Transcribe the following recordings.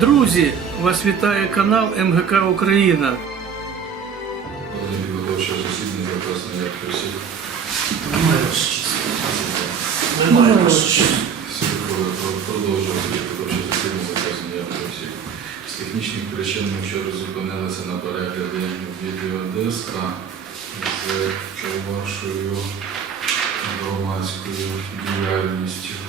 Друзі, вас вітає канал МГК Україна. З технічних причин ми вчора зупинилися на перегляді відеодиска з вашою громадською діяльністю.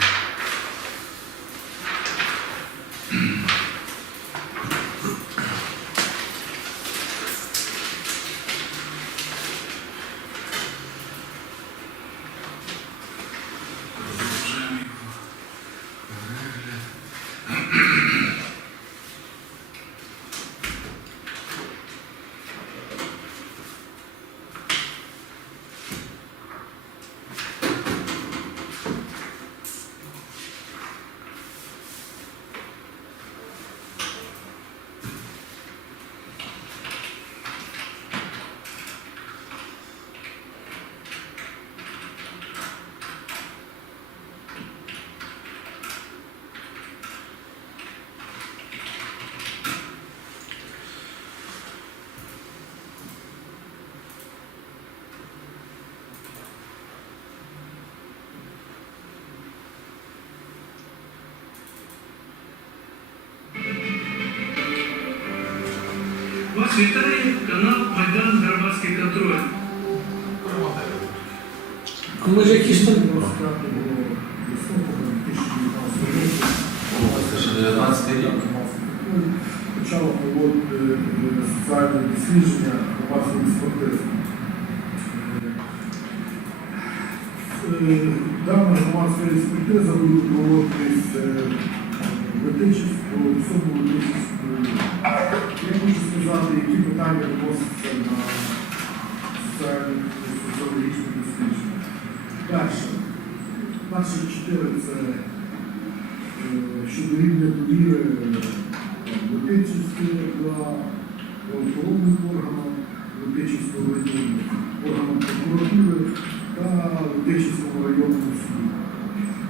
Вітає канал Майдан Гарбатський контроль. А ми ж якісь там. Це ще 19 рік. Почало проводити е, соціальне дослідження питання відносяться на соціальне соціологічне дослідження. Перше. Перші чотири це е, щодо рівня довіри Летичівського для правоохоронних органів, Летичівського району, органам прокуратури та Летичівського районного суду.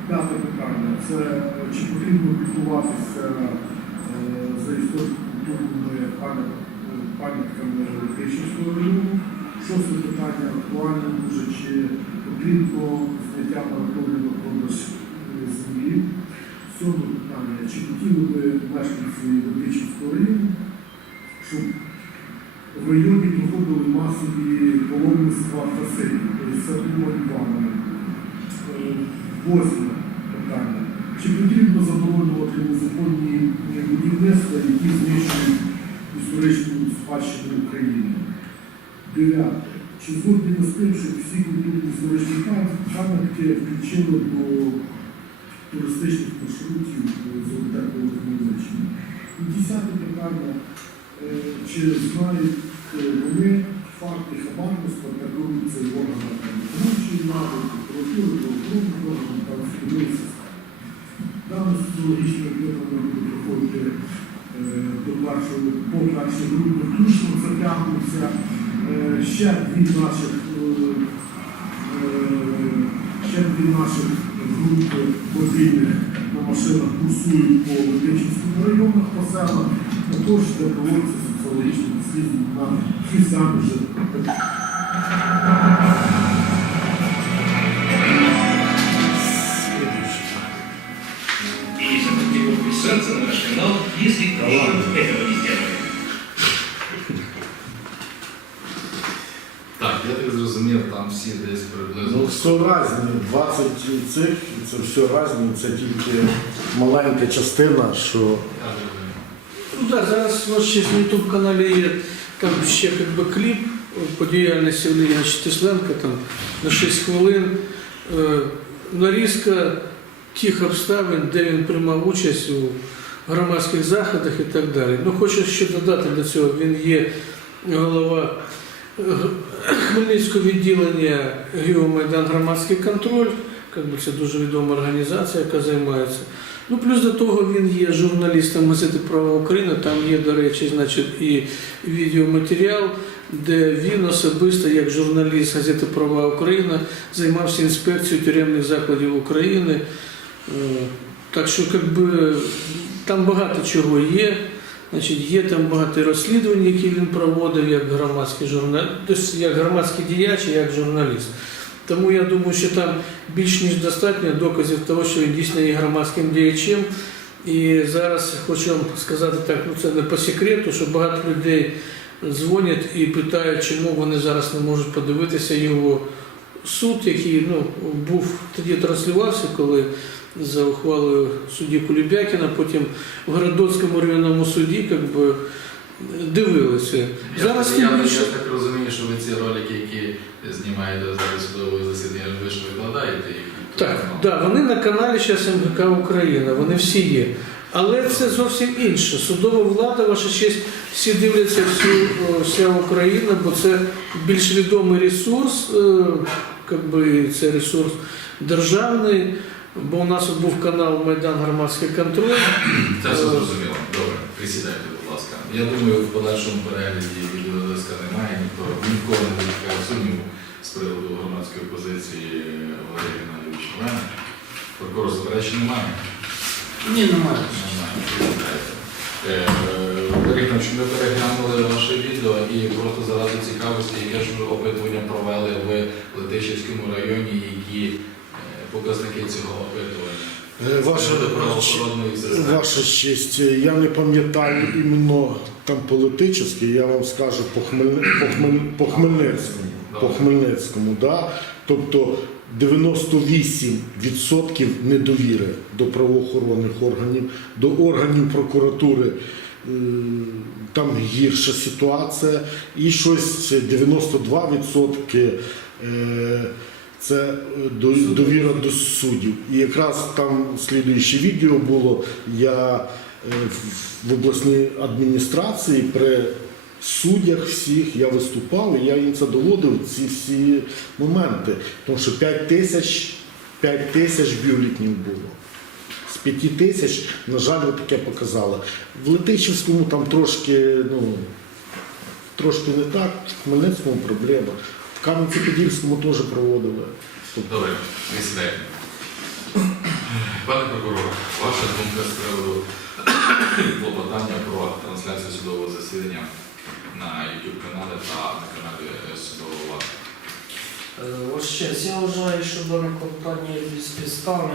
П'яте питання це е, чи потрібно піклуватися е, за історико-культурними пам'ят- е, пам'ятками Летичівського району. Шосте питання актуальне дуже, чи потрібно зняття на продаж землі. Сьоме питання, чи хотіли би мешканці Летичівського району, щоб в районі проходили масові паломництва фасилів, тобто це було. Е, Восьме питання. Чи потрібно заборонювати незаконні будівництва, які знищують історичну спадщину України? Дев'яте. Чи згодні з тим, щоб всі культурні історичні пам- пам'ятки включили до туристичних маршрутів з Олтекового значення? І десяте питання. Е, Чи знають е, вони факти хабарництва та корупції в органах виконавчої влади, прокуратури, правоохоронних органів та судової системи? Дане соціологічне опитування буде проходити до першого, по першій групі, Тушно затягнуться е, ще дві наших е, е, ще дві наших групи мобільних на машинах курсують по Летичівському районах по селах, також де проводиться соціологічне дослідження на ті самі ж я так зрозумів, там всі десь Ну, приблизно. все разні, 20 цих, це все разні, це тільки маленька частина, що Ну да, зараз у нас ще на YouTube каналі є там ще как би, кліп по діяльності Олія Щетисленка там на 6 хвилин. Е, нарізка тих обставин, де він приймав участь у громадських заходах і так далі. Ну, хочу ще додати до цього, він є голова Хмельницького відділення ГІО Майдан Громадський контроль. Как би це дуже відома організація, яка займається. Ну, плюс до того він є журналістом газети Права України. Там є, до речі, значить, і відеоматеріал, де він особисто, як журналіст газети Права Україна, займався інспекцією тюремних закладів України. Е, Так що, как би, там багато чого є. Значить, є там багато розслідувань, які він проводив як громадський журнал, тобто як громадський діяч, як журналіст. Тому я думаю, що там більш ніж достатньо доказів того, що він дійсно є громадським діячем. І зараз хочу вам сказати так, ну це не по секрету, що багато людей дзвонять і питають, чому вони зараз не можуть подивитися його суд, який ну, був тоді транслювався, коли за ухвалою судді Кулібякіна, потім в Городоцькому районному суді як би, дивилися. Я, Зараз я, я, більше. так розумію, що ви ці ролики, які знімаєте зараз судове засідання, ви ж викладаєте їх. Так, да, вони на каналі зараз МГК Україна, вони всі є. Але це зовсім інше. Судова влада, ваша честь, всі дивляться всю, вся Україна, бо це більш відомий ресурс, е, как би це ресурс державний, бо у нас був канал Майдан Громадський контроль. Це все зрозуміло. Добре, присідайте, будь ласка. Я думаю, в подальшому перегляді відеодиска немає, ніхто нікого не виникає сумніву з приводу громадської позиції Валерія Геннадійовича. Прокурор заперечень немає. Ні, немає. Е, Геннадійович, ми переглянули ваше відео і просто заради цікавості, яке ж ви опитування провели в Летичівському районі, які е, показники цього опитування. Е, Ваша, ваша честь, я не пам'ятаю іменно там політичне, я вам скажу по, Хмель... по, Хмель... по Хмельницькому. По Хмельницькому, да? Тобто 98% недовіри до правоохоронних органів, до органів прокуратури. е, Там гірша ситуація, і щось 92% е, це е, довіра до суддів. І якраз там слідуюче відео було. Я е, в обласній адміністрації при суддях всіх я виступав, і я їм це доводив ці всі моменти. Тому що 5 тисяч 5 тисяч бюлетнів було. З 5 тисяч, на жаль, ви таке показали. В Летичівському там трошки, ну, трошки не так, в Хмельницькому проблема. В Кам'янці-Подільському теж проводили. Добре, присідайте. Пане прокурор, ваша думка з приводу клопотання про трансляцію судового засідання на YouTube каналі та на каналі судового влади. Е, Ось честь, я вважаю, що дане клопотання є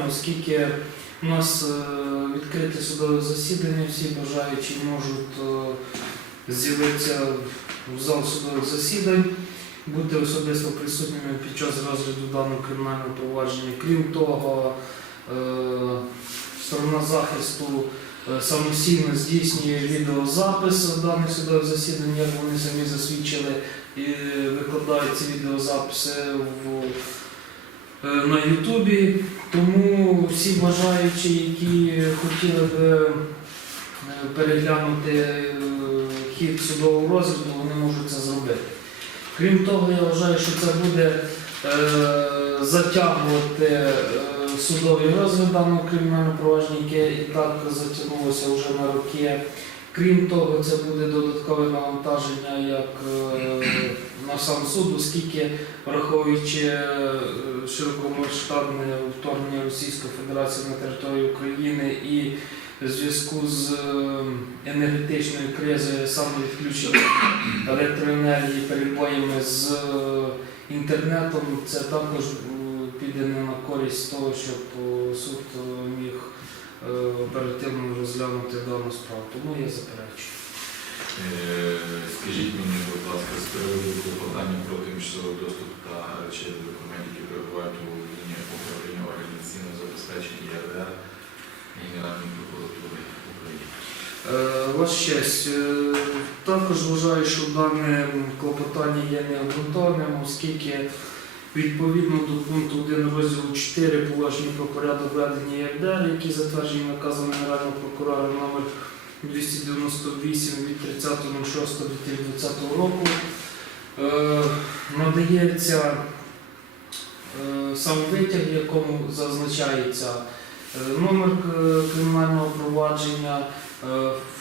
оскільки у нас е, відкрите судове засідання, всі бажаючі можуть е, з'явитися в зал судових засідань, бути особисто присутніми під час розгляду даного кримінального провадження. Крім того, е, сторона захисту е, самостійно здійснює відеозапис даних судових засідань, як вони самі засвідчили і викладають ці відеозаписи в, е, на Ютубі. Тому всі бажаючі, які хотіли би е, переглянути е, хід судового розгляду, вони можуть це зробити. Крім того, я вважаю, що це буде е, затягувати е, судовий розгляд даного кримінального провадження, яке і так затягнулося вже на роки. Крім того, це буде додаткове навантаження як е, на сам суд, оскільки враховуючи е, широкомасштабне вторгнення Російської Федерації на територію України і в зв'язку з е, енергетичною кризою, саме відключення електроенергії, перебоями з інтернетом, це також піде не на користь того, щоб е, суд е, міг е, оперативно розглянути дану справу. Тому я заперечую. Скажіть мені, будь ласка, з приводу клопотання про тимчасовий доступ та речей до документів, які перебувають у лінії управління організаційного забезпечення ЄРДР Генеральної прокуратури України. Ваша честь, також вважаю, що дане клопотання є необґрунтованим, оскільки відповідно до пункту 1 розділу 4 положення про порядок ведення ЄРДР, який затверджений наказом Генерального прокурора номер 298 від 30.06.2020 року, е, надається е, сам витяг, в якому зазначається е, номер кримінального провадження,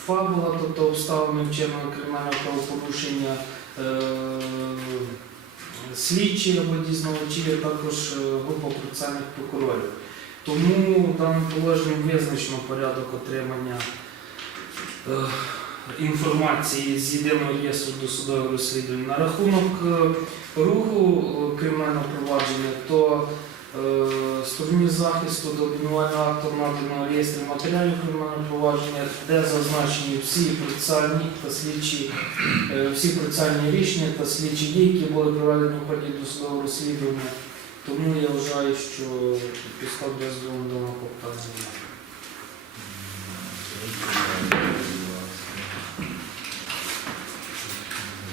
Фабула, тобто обставини вчиненого кримінального правопорушення, слідчі дізнавачі, а також е, група процесуальних прокурорів. Тому даним положенням визначено порядок отримання е, інформації з єдиного реєстру судового розслідування На рахунок е, руху е, кримінального провадження, то стороні захисту до обвинувального акту надано реєстрі матеріалів кримінального провадження, де зазначені всі процесуальні та слідчі, е, всі процесуальні рішення та слідчі дії, які були проведені в ході досудового розслідування. Тому я вважаю, що підстав здорового даного клопотання немає.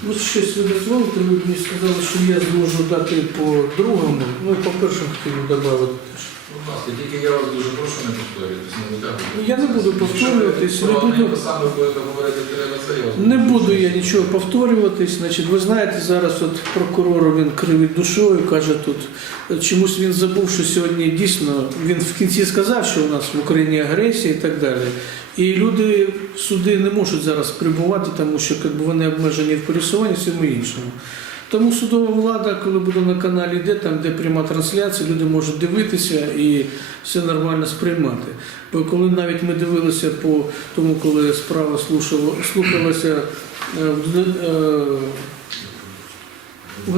Ну, щось ви дозволите, ви мені сказали, що я зможу дати по другому. Ну, по першому хотів додати. Будь ласка, тільки я вас дуже прошу не повторюватись, не витягуйте. Я не буду повторюватись, не буду. саме будете говорити треба це, я вас Не буду я нічого повторюватись. Значить, ви знаєте, зараз от прокурор він кривить душою, каже тут. Чомусь він забув, що сьогодні дійсно він в кінці сказав, що у нас в Україні агресія і так далі. І люди суди не можуть зараз прибувати, тому що якби, вони обмежені в пересуванні і всьому іншому. Тому судова влада, коли буде на каналі, де там, де пряма трансляція, люди можуть дивитися і все нормально сприймати. Бо коли навіть ми дивилися по тому, коли справа слухалася е, в, е, в,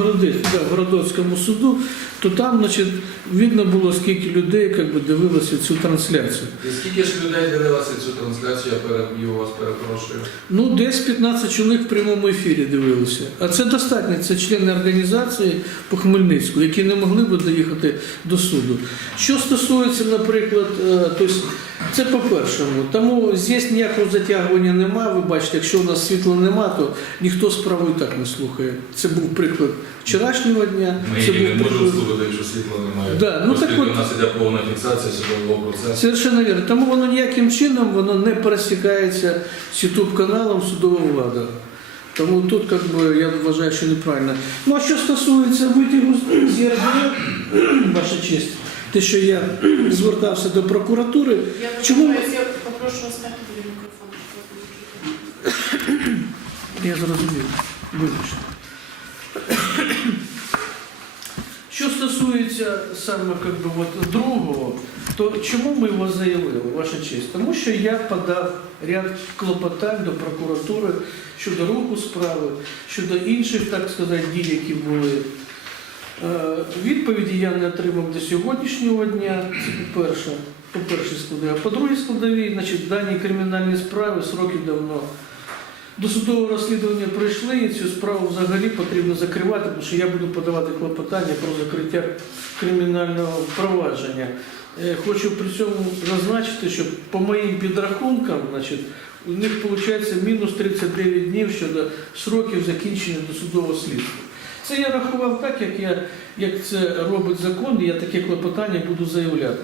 да, в Городоцькому суду, то там значить, видно було, скільки людей як би, дивилося цю трансляцію. І скільки ж людей дивилося цю трансляцію, я переб'ю вас, перепрошую. Ну, десь 15 чоловік в прямому ефірі дивилися. А це достатньо. Це члени організації по Хмельницьку, які не могли би доїхати до суду. Що стосується, наприклад, е, тобто, це по-першому. Тому здесь ніякого затягування немає. Ви бачите, якщо у нас світла нема, то ніхто справу і так не слухає. Це був приклад вчорашнього дня. Ми це її не був можемо приклад. слухати, якщо світла немає. Да, ну так от- у нас іде повна фіксація судового процесу. Совершенно вірно. Тому воно ніяким чином воно не пересікається з YouTube каналом судова влада. Тому тут как би, я вважаю, що неправильно. Ну а що стосується витягу з ЄРДР, ваша честь, те, що я звертався до прокуратури, Я Чому я попрошу вас було я зрозумів. Вибачте. Що стосується саме как би, от, другого, то чому ми його заявили, ваша честь? Тому що я подав ряд клопотань до прокуратури щодо руху справи, щодо інших, так сказати, дій, які були. Е, Відповіді я не отримав до сьогоднішнього дня. Це по-перше, по першій складовій. А по другій складовій, значить, дані кримінальні справи сроки давно до судового розслідування прийшли, і цю справу взагалі потрібно закривати, тому що я буду подавати клопотання про закриття кримінального провадження. Е, Хочу при цьому зазначити, що по моїм підрахункам, значить, у них виходить мінус 39 днів щодо сроків закінчення досудового слідства. Це я рахував так, як, я, як це робить закон, і я таке клопотання буду заявляти.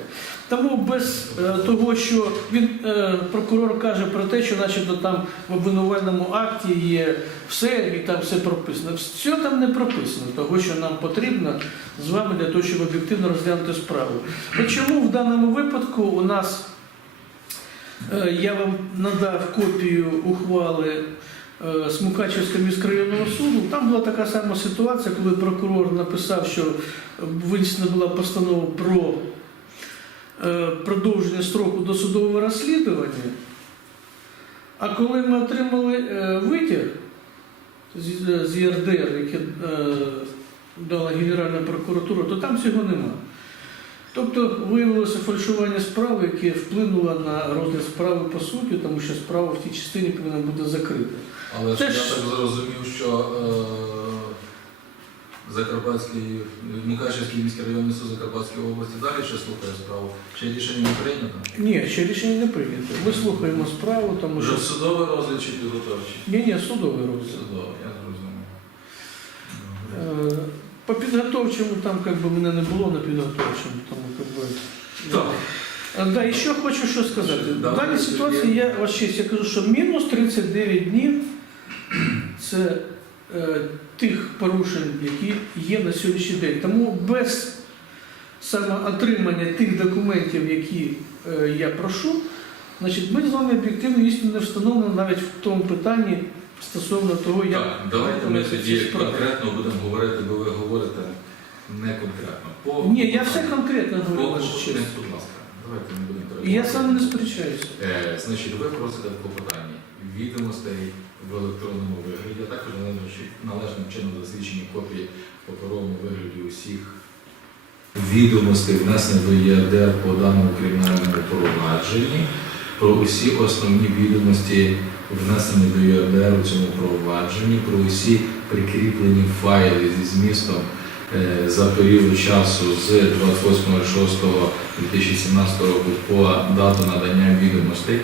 Тому без е, того, що він е, прокурор каже про те, що начебто там в обвинувальному акті є все і там все прописано. Все там не прописано, того, що нам потрібно з вами для того, щоб об'єктивно розглянути справу. От чому в даному випадку у нас е, я вам надав копію ухвали Смукачівського міськрайонного суду. Там була така сама ситуація, коли прокурор написав, що винесена була постанова про е, продовження строку досудового розслідування. А коли ми отримали е, витяг з, ЄРДР, яке е, дала Генеральна прокуратура, то там цього нема. Тобто виявилося фальшування справи, яке вплинуло на розгляд справи по суті, тому що справа в тій частині повинна бути закрита. Але ж Це я ж- так зрозумів, що е, Закарпатський, Мукачевський міський районний суд Закарпатської області далі ще слухає справу. Ще рішення не прийнято. Ні, ще рішення не прийнято. Ми слухаємо справу, тому Вже що в судовий розгляд чи підготовчий? ні, ні, судовий розгляд. Судовий, я зрозумів. Е, По підготовчому там как би, мене не було на підготовчому, тому как би. Так. А, Да, і ще хочу що сказати. В даній ситуації я честь, я кажу, що мінус 39 днів це е, тих порушень, які є на сьогоднішній день. Тому без саме отримання тих документів, які е, я прошу, значить, ми з вами об'єктивно істину не встановлено навіть в тому питанні стосовно того, як Так, давайте ми тоді конкретно будемо говорити, бо ви говорите не конкретно. По, Ні, я все конкретно говорю, по, ваша честь. будь ласка, давайте не будемо І я перебувати. сам не сперечаюся. Е, значить, ви просите клопотання відомостей в електронному вигляді, а також належним- чином засвідчені копії в паперовому вигляді усіх відомостей, внесених до ЄРДР по даному кримінальному провадженні, про усі основні відомості, внесені до ЄРДР у цьому провадженні, про усі прикріплені файли зі змістом е, за період часу з 28.06.2017 року по дату надання відомостей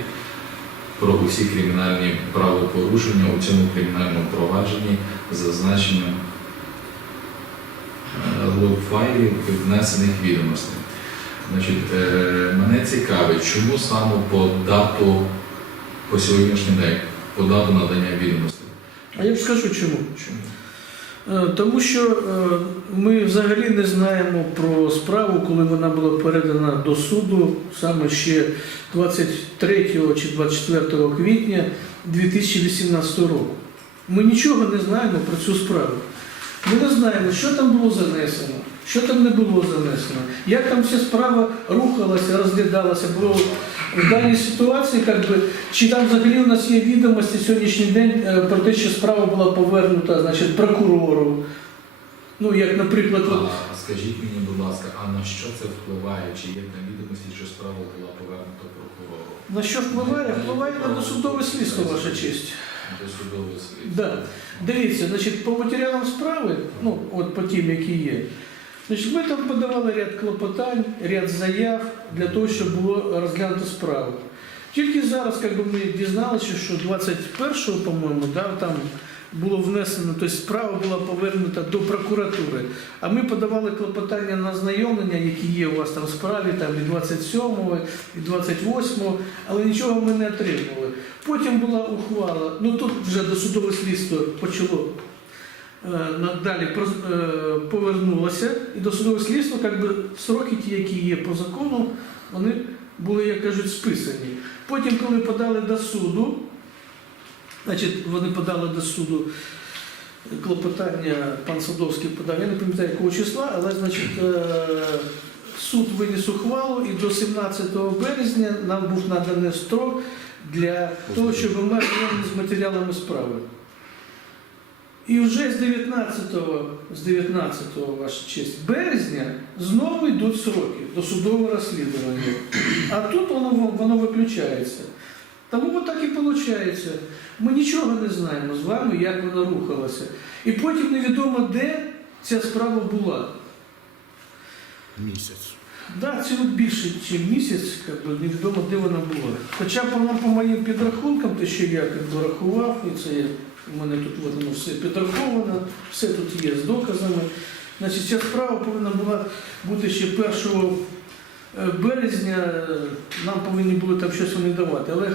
про усі кримінальні правопорушення у цьому кримінальному провадженні зазначенням е, лог-файлів внесених відомостей. Значить, е, мене цікавить, чому саме по дату, по сьогоднішній день, по дату надання відомостей. А я б скажу чому. Чому? Е, Тому що е, ми взагалі не знаємо про справу, коли вона була передана до суду саме ще 23 чи 24 квітня 2018 року. Ми нічого не знаємо про цю справу. Ми не знаємо, що там було занесено, що там не було занесено, як там вся справа рухалася, розглядалася, бо в даній ситуації, як би, чи там взагалі у нас є відомості сьогоднішній день е, про те, що справа була повернута значить, прокурору. Ну, як, наприклад, от, А скажіть мені, будь ласка, а на що це впливає? Чи є там відомості, що справа була повернута прокурору? на що впливає? Впливає на досудове слідство, ваша честь. До судового слідства? Да. Дивіться, значить, по матеріалам справи, ну, от по тим, які є, значить, ми там подавали ряд клопотань, ряд заяв для того, щоб було розглянуто справу. Тільки зараз, як би, ми дізналися, що 21-го, по-моєму, да, там було внесено, тобто справа була повернута до прокуратури. А ми подавали клопотання на знайомлення, які є у вас там в справі, там і 27-го, і 28-го, але нічого ми не отримали. Потім була ухвала, ну тут вже досудове слідство почало надалі проз- е, повернулося, і досудове слідство, як би сроки ті, які є по закону, вони були, як кажуть, списані. Потім, коли подали до суду, значить, вони подали до суду клопотання, пан Садовський подав, я не пам'ятаю якого числа, але значить. е, Суд виніс ухвалу і до 17 березня нам був наданий строк для того, щоб ми ознайомилися з матеріалами справи. І вже з 19, з 19 ваша честь, березня знову йдуть сроки до судового розслідування. А тут воно, воно виключається. Тому отак і виходить. Ми нічого не знаємо з вами, як вона рухалася. І потім невідомо, де ця справа була. Місяць. Да, це більше, ніж місяць, як би, невідомо, де вона була. Хоча по, по моїм підрахункам, те, що я як би, рахував, і це у мене тут воно все підраховано, все тут є з доказами. Значить, ця справа повинна була бути ще 1 е, березня, нам повинні були там щось вони давати. Але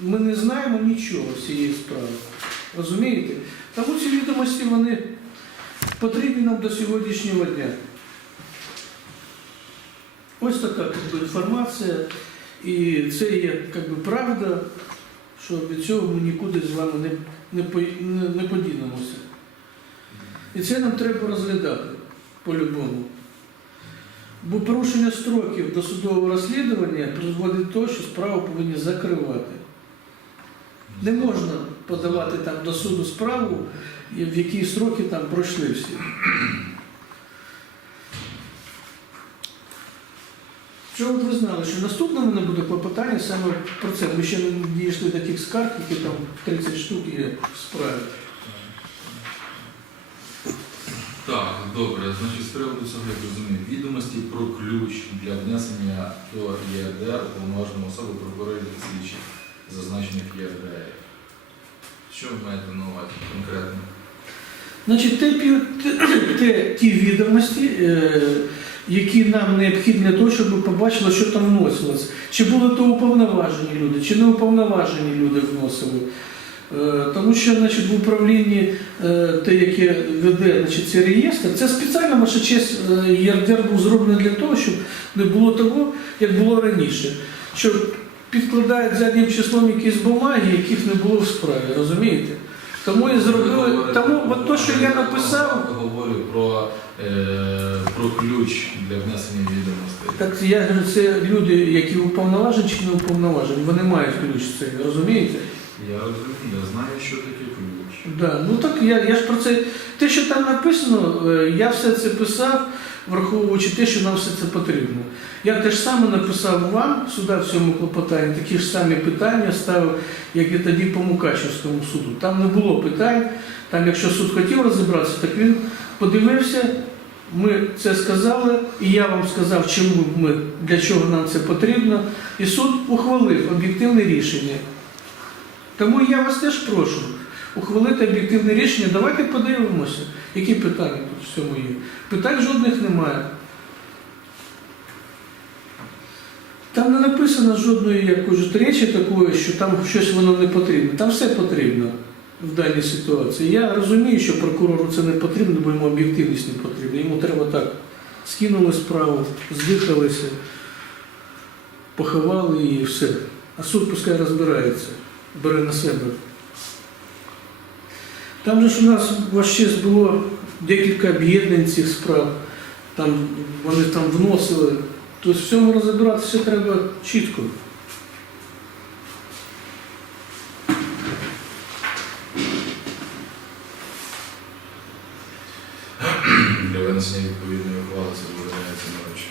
ми не знаємо нічого з цієї справи. Розумієте? Тому ці відомості вони потрібні нам до сьогоднішнього дня. Ось така як би, інформація, і це є як би, правда, що від цього ми нікуди з вами не, не, не, не подінемося. І це нам треба розглядати по-любому. Бо порушення строків досудового розслідування призводить до того, що справу повинні закривати. Не можна подавати там до суду справу, в які строки там пройшли всі. Що от ви знали, що наступне в мене буде клопотання саме про це. Ми ще не дійшли до тих скарг, які там 30 штук є в справі. Так, добре. Значить, з приводу цього, як розумію, відомості про ключ для внесення до ЄРДР уповноваженої особи прокурорів та слідчих, зазначених ЄРДР. Що ви маєте на увазі конкретно? Значить, те, те, те, ті відомості, е, які нам необхідні для того, щоб ми побачили, що там вносилось. Чи були то уповноважені люди, чи не уповноважені люди вносили. Е, Тому що значить, в управлінні е, те, яке веде значить, цей реєстр, це спеціально ваша честь е, ЄРДР був зроблений для того, щоб не було того, як було раніше. Що підкладають заднім числом якісь бумаги, яких не було в справі, розумієте? Тому і зробили. Тому от то, що я написав, говорю про, е, про ключ для внесення відомостей. так я говорю, це люди, які уповноважені чи не уповноважені, вони мають ключ цей, розумієте? Я розумію, я знаю, що таке ключ. Да, ну так я, я ж про це. Те, що там написано, е, я все це писав, враховуючи те, що нам все це потрібно. Я те ж саме написав вам сюди в цьому клопотанні, такі ж самі питання ставив, як і тоді по Мукачевському суду. Там не було питань. Там, якщо суд хотів розібратися, так він подивився. Ми це сказали, і я вам сказав, чому ми, для чого нам це потрібно. І суд ухвалив об'єктивне рішення. Тому я вас теж прошу ухвалити об'єктивне рішення. Давайте подивимося, які питання тут в цьому є. Питань жодних немає. Там не написано жодної, як кажуть, речі такої, що там щось воно не потрібно. Там все потрібно в даній ситуації. Я розумію, що прокурору це не потрібно, бо йому об'єктивність не потрібна. Йому треба так. Скинули справу, здихалися, поховали її і все. А суд пускай розбирається, бере на себе. Там же ж у нас честь було декілька об'єднань цих справ, там вони там вносили. Тобто в цьому розібратися треба чітко. Для винесення відповідної ухвали це виявляється наручки.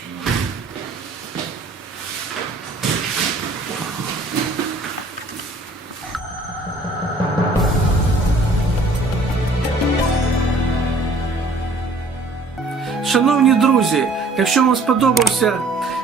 Шановні друзі, якщо вам сподобався